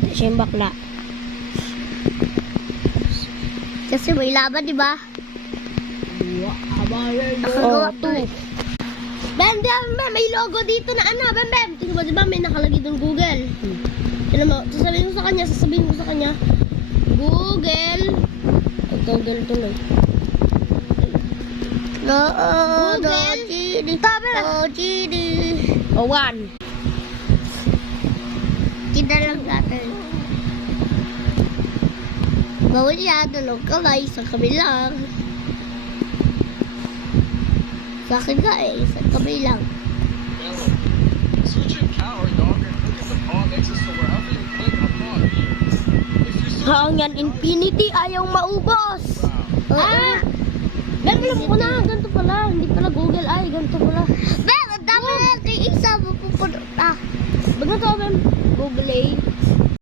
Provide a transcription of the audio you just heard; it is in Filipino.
Siya yung bakla. Kasi may laban, di ba? Oh, 2. Bem, may logo dito na ano, Bem. Tingnan mo, di ba may nakalagay doon Google? Tingnan mo, sasabihin ko sa kanya, Google. Ay, Google tuloy. Google. GD. Oh, 1. Kita lang natin. Bawal yan, dalawang kamay sa kabilang. Sa akin nga sa kamay lang. Switching cow or dog and look at the paw makes it so wherever you click on a paw, if you Hangyan infinity, ayaw maubos. Ah! Ben, alam ko na, ganito pala. Hindi pala Google, ay, ganito pala. Ben, ang dami na kay isa mapupunta. Baga to, Ben. Google A.